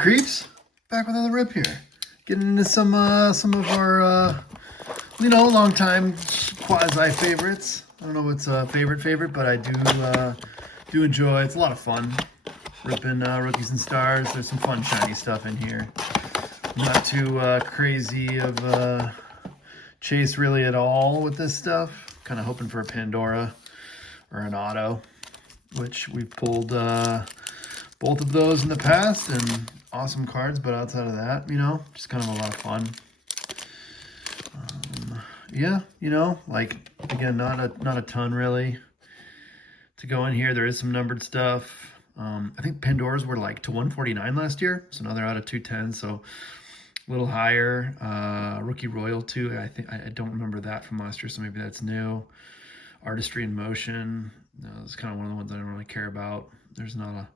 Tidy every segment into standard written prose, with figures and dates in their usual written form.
creeps, back with another rip here. Getting into some of our long time quasi favorites. I don't know what's favorite, but I do enjoy. It's a lot of fun ripping rookies and stars. There's some fun shiny stuff in here. Not too crazy of a chase really at all with this stuff. Kind of hoping for a Pandora or an auto, which we've pulled both of those in the past, and awesome cards. But outside of that, just kind of a lot of fun. Yeah, like again, not a ton really to go in here. There is some numbered stuff. I think Pandoras were like to 149 last year, so now they're out of 210, so a little higher. Rookie Royal too. I don't remember that from last year, so maybe that's new. Artistry in Motion. It's kind of one of the ones I don't really care about. There's not a,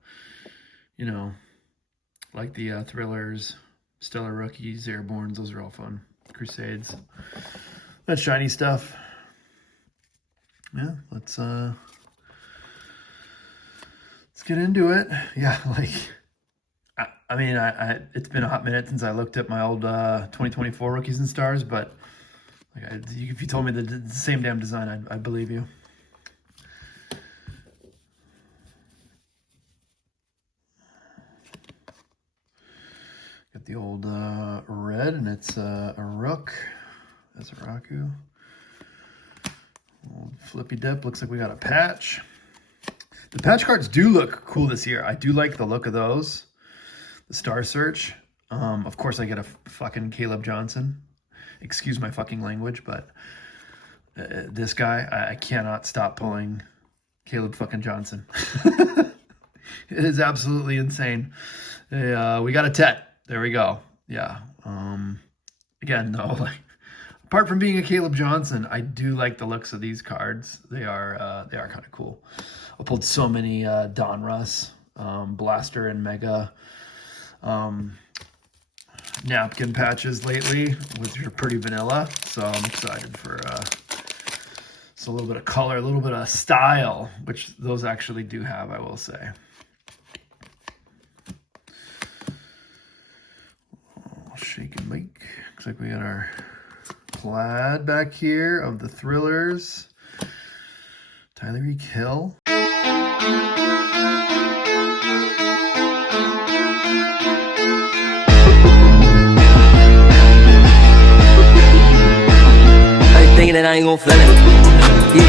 like the Thrillers, Stellar Rookies, Airborns. Those are all fun. Crusades. That shiny stuff. Yeah, let's get into it. Yeah, like I mean, it's been a hot minute since I looked at my old 2024 Rookies and Stars, but like if you told me the same damn design, I'd believe you. Got the old red, and it's a Rook. That's a Raku. Old Flippy Dip. Looks like we got a patch. The patch cards do look cool this year. I do like the look of those. The Star Search. Of course, I get a fucking Caleb Johnson. Excuse my fucking language, but this guy, I cannot stop pulling Caleb fucking Johnson. It is absolutely insane. We got a Tet. There we go. Yeah. Again, no, like, apart from being a Caleb Johnson, I do like the looks of these cards. They are kind of cool. I pulled so many Donruss, Blaster, and Mega napkin patches lately, which are pretty vanilla. So I'm excited for a little bit of color, a little bit of style, which those actually do have, I will say. Shake and bake. Looks like we got our plaid back here of the Thrillers. Tyreek Hill. Thinking that I ain't gon' feel it. Yeah,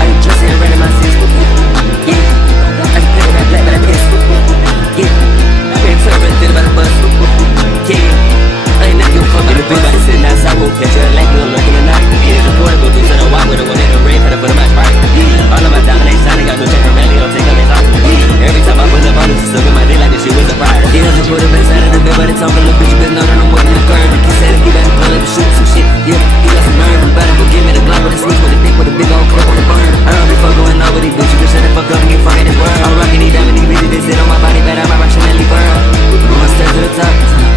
I ain't trusting and running my system. Yeah, I just pick that black, but I piss. Yeah, I ain't tripping, think about the bus. Yeah, I ain't never give a fuck about the bus. Everybody sitting outside, won't catch her like you looking at night. Yeah, the portable dudes in a white with a one in the rain for the foot of my sprite. Yeah, all of my dominate sign, they got no check for rally, don't take up his heart. Yeah, every time I pull up on this, stuck in my day like this shit was a fire. Yeah, just put the best out of the bed, but it's talking, little bitch, you better know that I'm working the curve. He said if you better pull up and shoot some shit. Yeah, he got some nerve, and better go give me the Glock with a switch with a dick with a big old clip on the burn. I don't be fucking with nobody, bitch, you can shut the fuck up and get fucked in this world. I'm rocking these diamond niggas, bitches, they sit on my body, but I might rationally burn. I'm one step to the top,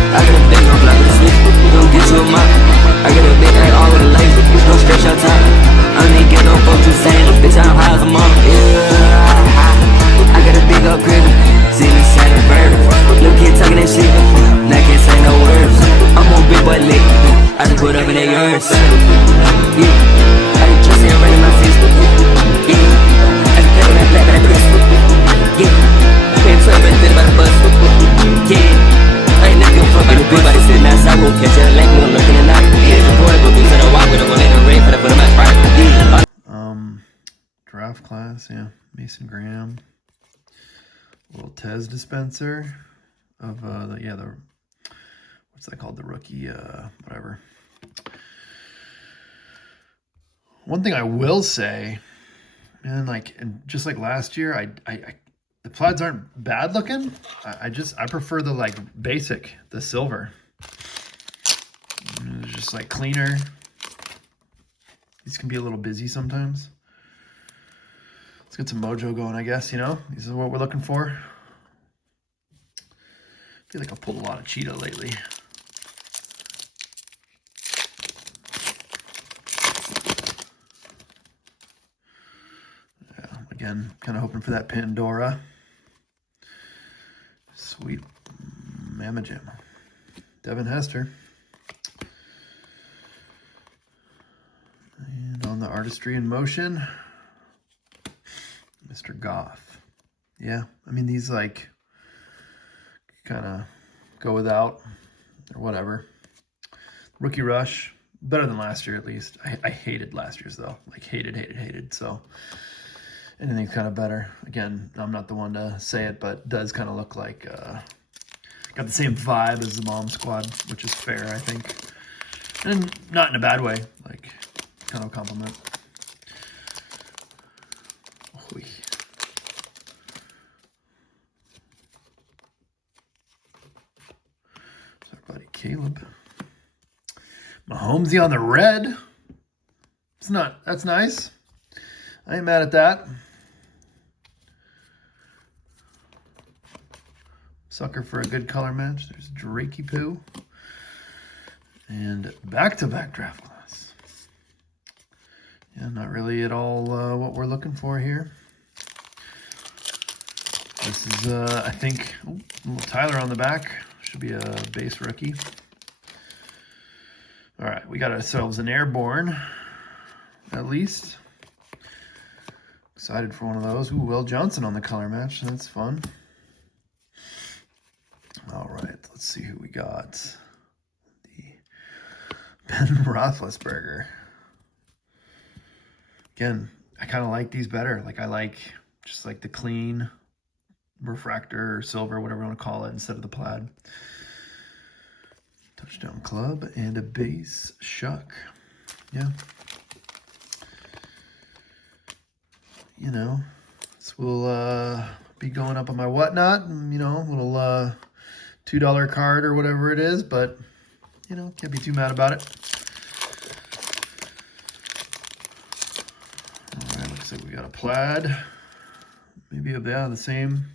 I got a big on block with a switch, don't get you a mop. I got a big ass all with a laser, don't stretch your top. I don't need get no fuck you saying, bitch, I'm high as a mom. Yeah, I got a big old grill, seen the Saturn bird. Little kid talking that shit, and I can't say no words. I'm on big boy lick, I just put up in their ears. Yeah, I just trust and running my system. Yeah, I just play with that black, but I piss. Yeah, I ain't tripping, think about the bus. Yeah, I ain't never give a fuck about the bus. Everybody sitting outside, won't catch her like me, I'm looking at night. Yeah, the portable dudes in a white with a one in the rain for the foot of my sprite. Yeah. Draft class, yeah. Mason Graham. A little Tez dispenser of the what's that called? The rookie, whatever. One thing I will say, man, and just like last year, I the plaids aren't bad looking. I prefer the basic, the silver. It's just like cleaner. These can be a little busy sometimes. Let's get some mojo going, I guess, This is what we're looking for. I feel like I've pulled a lot of Cheetah lately. Yeah, again, kind of hoping for that Pandora. Sweet Mamma Jam. Devin Hester. And on the Artistry in Motion, Mr. Goth. Yeah, I mean, these like kind of go without or whatever. Rookie Rush, better than last year at least. I hated last year's though, like hated. So anything's kind of better. Again, I'm not the one to say it, but does kind of look like got the same vibe as the Bomb Squad, which is fair, I think, and not in a bad way. Like kind of a compliment. Oy. It's our buddy Caleb. Mahomesy on the red. That's nice. I ain't mad at that. Sucker for a good color match. There's Drakey Poo. And back-to-back draft class. Yeah, not really at all what we're looking for here. This is, I think, a little Tyler on the back. Should be a base rookie. All right, we got ourselves an Airborne, at least. Excited for one of those. Ooh, Will Johnson on the color match. That's fun. All right, let's see who we got. The Ben Roethlisberger. Again, I kind of like these better. Like I like just like the clean refractor or silver, whatever you want to call it, instead of the plaid. Touchdown Club and a base Shuck. Yeah. You know, this will be going up on my whatnot, and, you know, little $2 card or whatever it is, but, you know, can't be too mad about it. All right, looks like we got a plaid. Maybe, yeah, the same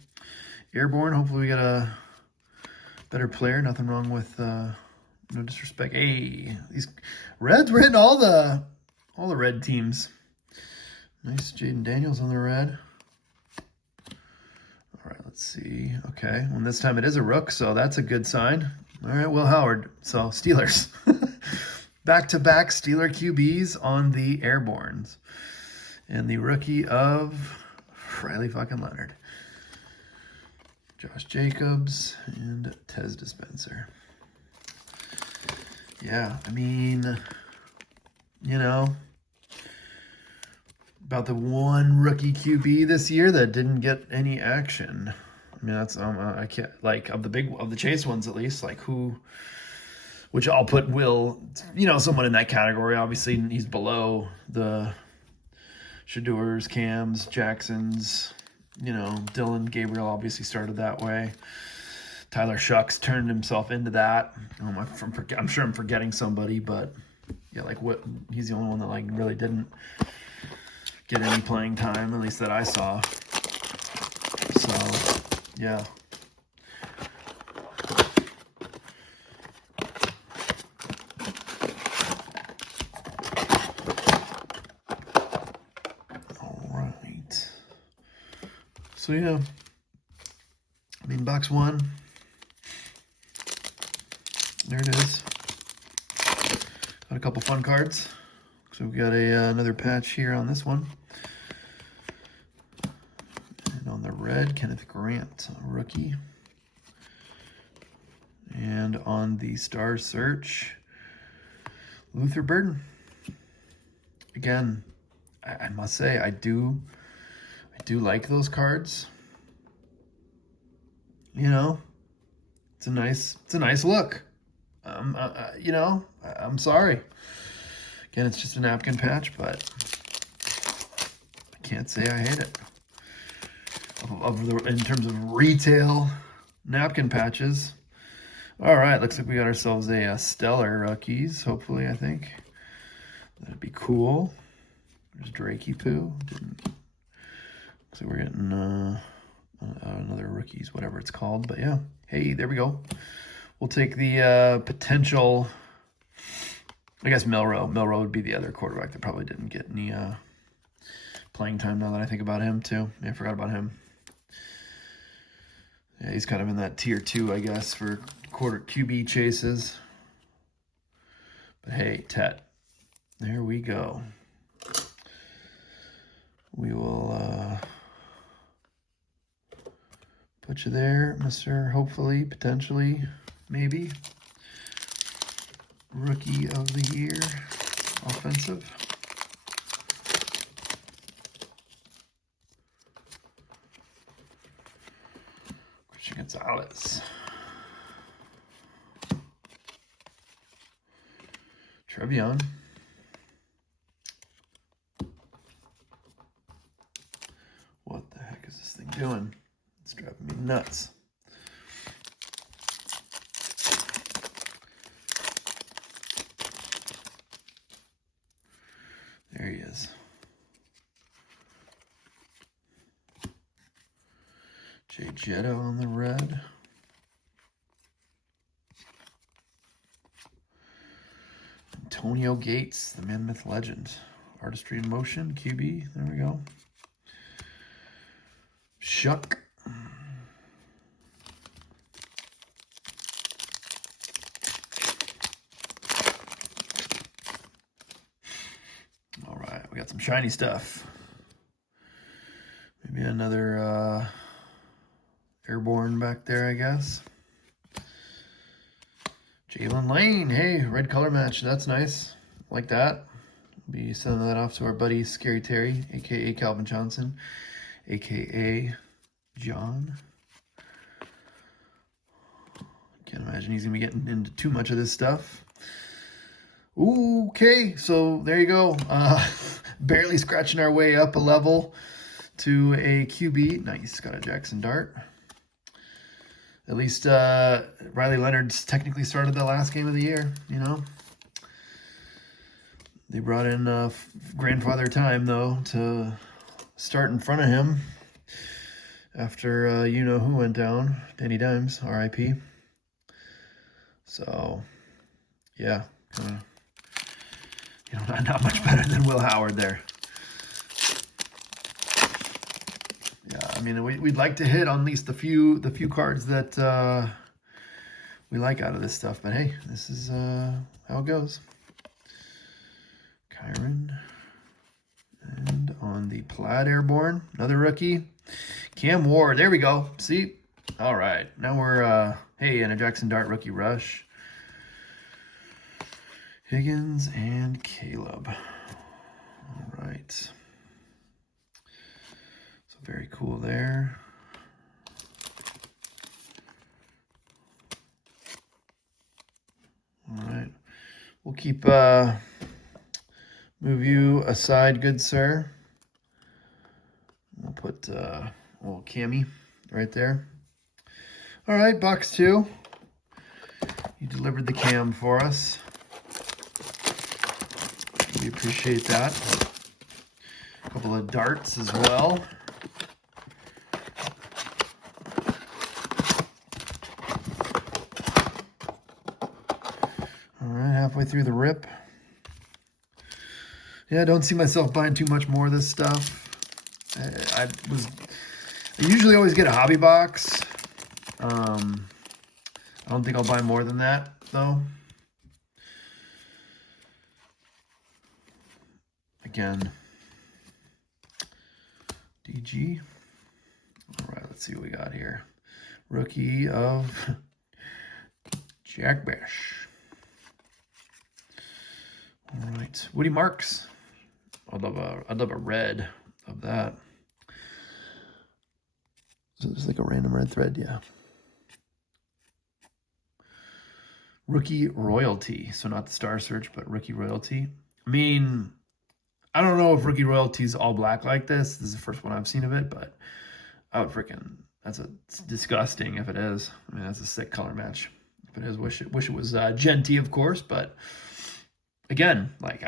Airborne. Hopefully we get a better player. Nothing wrong with, no disrespect. Hey, these Reds, we're hitting all the red teams. Nice Jaden Daniels on the red. All right, let's see. Okay, well, this time it is a rook, so that's a good sign. All right, Will Howard. So Steelers. Back-to-back Steeler QBs on the Airbornes. And the rookie of Riley fucking Leonard. Josh Jacobs and Tez Dispenser. Yeah, I mean, you know, about the one rookie QB this year that didn't get any action. I mean, that's I can't, like, of the chase ones at least, like who, which I'll put Will, you know, someone in that category. Obviously, he's below the Shadors, Cams, Jacksons. You know, Dylan Gabriel obviously started that way. Tyler Shucks turned himself into that. I'm sure I'm forgetting somebody, but yeah, like what, he's the only one that like really didn't get any playing time, at least that I saw. So, yeah. All right. So, yeah. I mean, box one. There it is. Got a couple fun cards. So we got another patch here on this one. And on the red, Kenneth Grant, rookie. And on the Star Search, Luther Burden. Again, I must say, I do like those cards. You know, it's a nice look. You know, I'm sorry. Again, it's just a napkin patch, but I can't say I hate it. In terms of retail napkin patches. All right, looks like we got ourselves a Stellar rookies, hopefully, I think. That'd be cool. There's Drakey Poo. Looks like we're getting another rookies, whatever it's called. But yeah, hey, there we go. We'll take the potential, I guess Milroe. Milroe would be the other quarterback that probably didn't get any playing time now that I think about him too. Yeah, I forgot about him. Yeah, he's kind of in that tier 2, I guess, for quarter QB chases. But hey, Tet, there we go. We will put you there, Mr. Hopefully, potentially, maybe. Rookie of the Year, offensive. Christian Gonzalez. Trevion. What the heck is this thing doing? It's driving me nuts. There he is. Jay Jetto on the red. Antonio Gates, the man, myth, legend. Artistry in motion, QB. There we go. Shuck. All right, we got some shiny stuff. Maybe another airborne back there, I guess. Jalen Lane, hey, red color match. That's nice. Like that. Be sending that off to our buddy Scary Terry, aka Calvin Johnson, aka John. Can't imagine he's gonna be getting into too much of this stuff. Ooh, okay, so there you go. Barely scratching our way up a level to a QB. Nice, got a Jackson Dart. At least Riley Leonard's technically started the last game of the year, you know. They brought in grandfather time, though, to start in front of him after you-know-who went down, Danny Dimes, R.I.P. So, yeah, not much better than Will Howard there. Yeah, I mean, we'd like to hit on at least the few cards that we like out of this stuff, but hey, this is how it goes. Kyron, and on the Plaid Airborne, another rookie, Cam Ward. There we go. See, all right, now we're hey, and a Jackson Dart rookie rush. Higgins and Caleb. All right. So very cool there. All right. We'll keep move you aside, good sir. We'll put a little Cammy right there. All right, box 2. You delivered the cam for us. We appreciate that. A couple of darts as well. All right, halfway through the rip. Yeah, I don't see myself buying too much more of this stuff. I usually always get a hobby box. I don't think I'll buy more than that, though. Again, DG. All right, let's see what we got here. Rookie of Jack Bash. All right, Woody Marks. I'd love a red of that. So there's like a random red thread, yeah. Rookie Royalty. So not the Star Search, but Rookie Royalty. I mean, I don't know if Rookie Royalty's all black like this. This is the first one I've seen of it, but I would freaking, it's disgusting if it is. I mean, that's a sick color match. If it is, wish it was Genty, of course, but again, like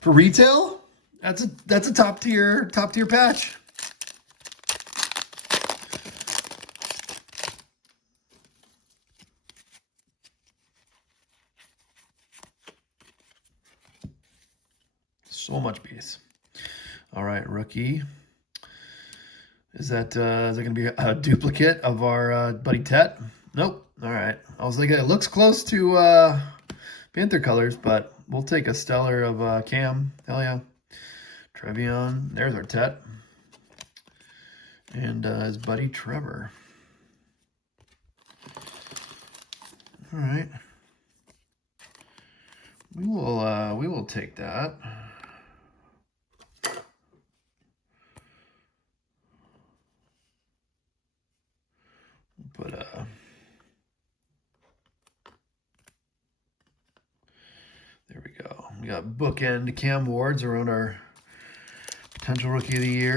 for retail, that's a top tier patch. So much base. All right, rookie. Is that going to be a duplicate of our buddy Tet? Nope. All right. I was like, it looks close to Panther colors, but we'll take a stellar of Cam. Hell yeah. Trevion. There's our Tet. And his buddy Trevor. All right. We will take that. But there we go. We got bookend Cam Wards around our potential rookie of the year,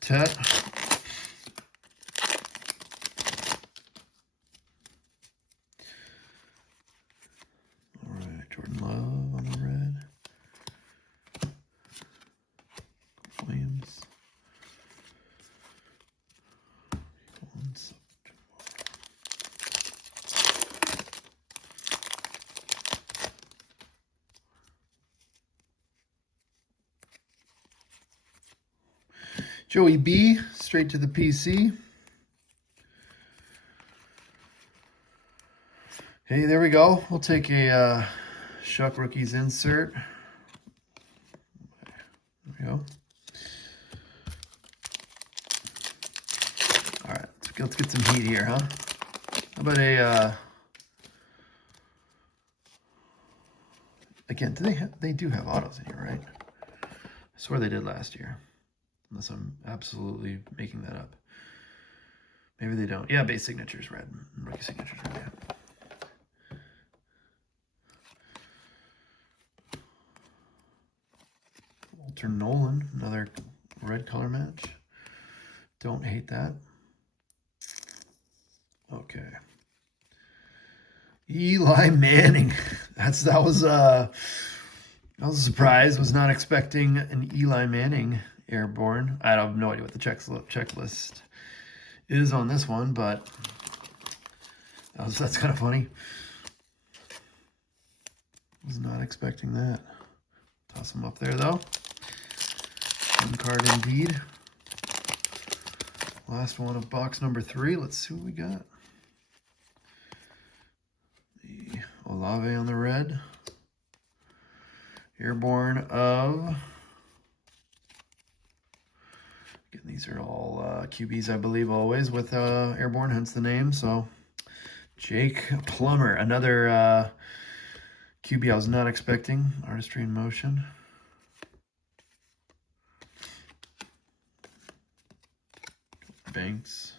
Tet. All right, Jordan Love on the red. Williams. Joey B, straight to the PC. Hey, there we go. We'll take a Shuck Rookies insert. There we go. All right, let's get some heat here, huh? How about a again? They do have autos in here, right? I swear they did last year. Unless I'm absolutely making that up. Maybe they don't. Yeah, base signatures red. Rookie signatures red, yeah. Walter Nolan, another red color match. Don't hate that. Okay. Eli Manning. That was a surprise. Was not expecting an Eli Manning airborne. I have no idea what the checklist is on this one, but that's kind of funny. Was not expecting that. Toss them up there though. One card indeed. Last one of box number 3. Let's see what we got. The Olave on the red. Airborne of... These are all QBs, I believe, always with airborne, hence the name. So, Jake Plummer, another QB I was not expecting. Artistry in motion. Banks.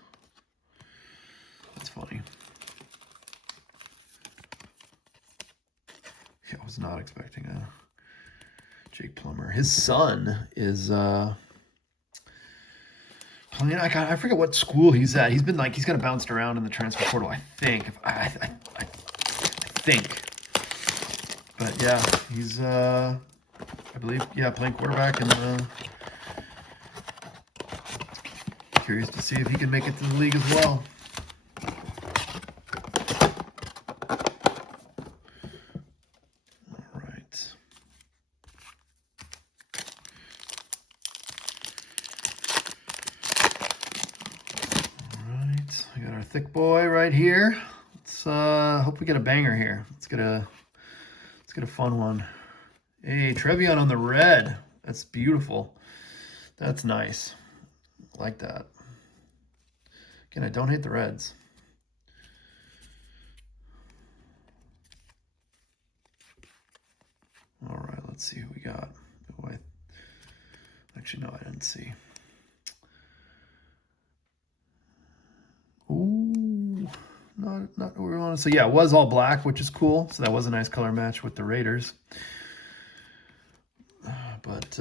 That's funny. Yeah, I was not expecting a Jake Plummer. His son is... I forget what school he's at. He's kind of bounced around in the transfer portal, I think. I think. But yeah, he's I believe, yeah, playing quarterback, and curious to see if he can make it to the league as well. All right. We got our thick boy right here. Let's hope we get a banger here. Let's get a fun one. Hey, Trevion on the red. That's beautiful. That's nice. I like that. Again, I don't hate the reds. All right, let's see who we got. Oh, actually, no, I didn't see. Ooh, not what we want to see. Yeah, it was all black, which is cool. So that was a nice color match with the Raiders. But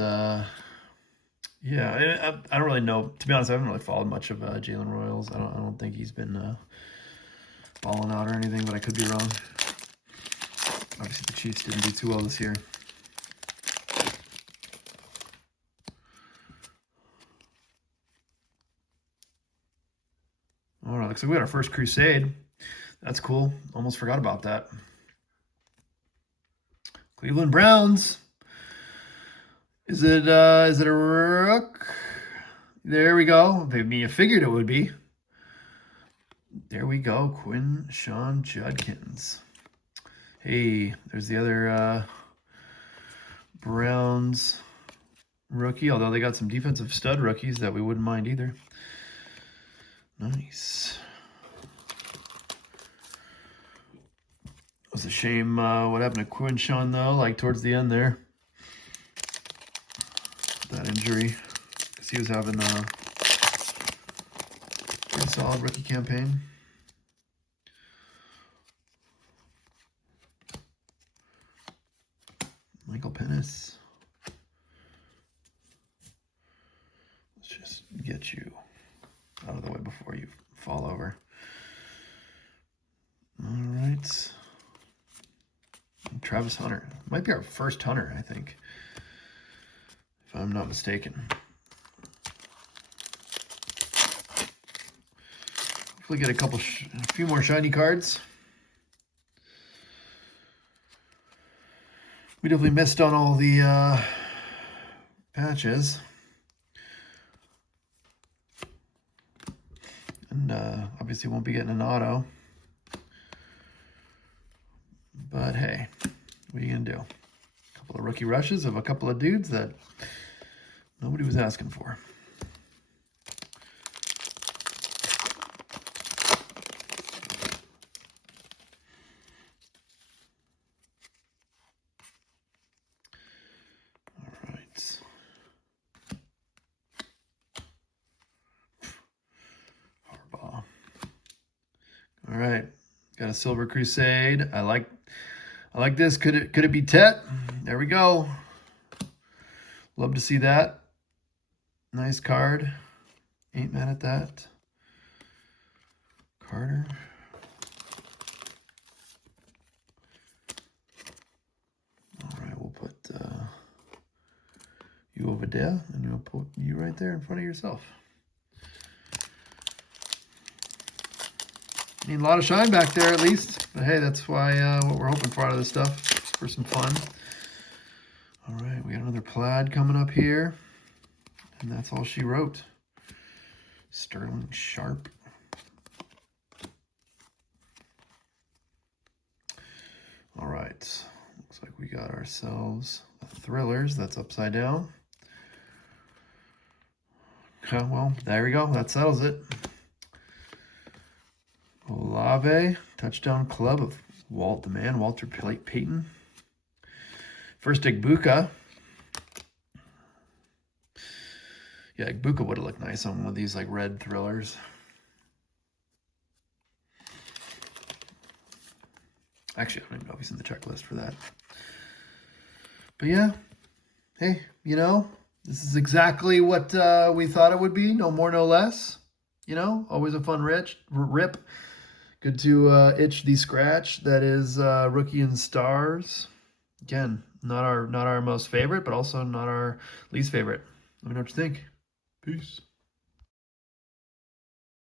yeah, I don't really know. To be honest, I haven't really followed much of Jalen Royals. I don't think he's been balling out or anything, but I could be wrong. Obviously, the Chiefs didn't do too well this year. All right, looks like we got our first Crusade. That's cool. Almost forgot about that. Cleveland Browns. Is it a rook? There we go. I mean, you figured it would be. There we go. Quinshon Judkins. Hey, there's the other Browns rookie, although they got some defensive stud rookies that we wouldn't mind either. Nice. It was a shame what happened to Quinshon, though, like towards the end there. That injury. Because he was having a pretty solid rookie campaign. Michael Pennis. Let's just get you out of the way before you fall over. All right. Travis Hunter. Might be our first Hunter, I think, if I'm not mistaken. Hopefully get a few more shiny cards. We definitely missed on all the patches. And obviously won't be getting an auto. But hey, what are you going to do? A couple of rookie rushes of a couple of dudes that nobody was asking for. All right. Harbaugh. All right. Got a Silver Crusade. I like this. Could it be Tet? There we go. Love to see that. Nice card. Ain't mad at that. Carter. All right, we'll put you over there, and we'll put you right there in front of yourself. Need a lot of shine back there at least. But hey, that's why what we're hoping for out of this stuff, for some fun. All right, we got another plaid coming up here. And that's all she wrote. Sterling Sharp. All right, looks like we got ourselves a Thrillers. That's upside down. Okay, well, there we go. That settles it. Olave, touchdown club of Walter Payton. First Igbuka. Yeah, Igbuka would have looked nice on one of these like red Thrillers. Actually, I don't even know if he's in the checklist for that. But yeah, hey, you know, this is exactly what we thought it would be. No more, no less. You know, always a fun rip. Good to itch the scratch. That is Rookie and Stars. Again, not our most favorite, but also not our least favorite. Let me know what you think. Peace.